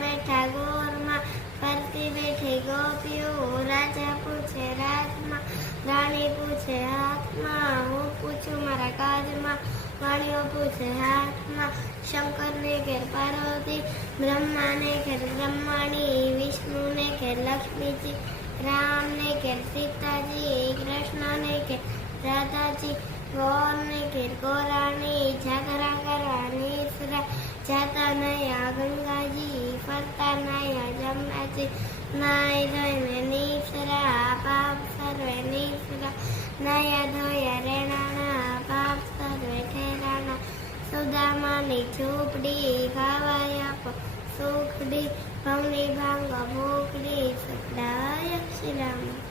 બેઠા ગોરમાં, ફરતી બેઠી ગોપીઓ, રાજા પૂછે રાજમાં, રાણી પૂછે હાથમાં, હું પૂછું મારા કાજમાં, વાણીઓ પૂછે હાથમાં. શંકરને ઘેર પાર્વતી, બ્રહ્માને ઘેર બ્રહ્માણી, વિષ્ણુને ઘેર લક્ષ્મીજી, રામને ઘેર સીતાજી, કૃષ્ણને ઘેર રાધાજી, ગોરને ઘેર ગોરાણી, જાગરા કરવા નિસરા, જાતા નયા ગંગાજી, ફરતા નયા જમનાજી, નાય ધોઈને નિસરા, પાપ સર્વે નિસરા, નયા ધોયા રેણાના, પાપ સર્વે ઠેરાના. સુદામાની ઝૂંપડી, ખાવાય આપો સુખડી, ભવની ભાંગો ભૂખડી, સદાય શ્રી રામ.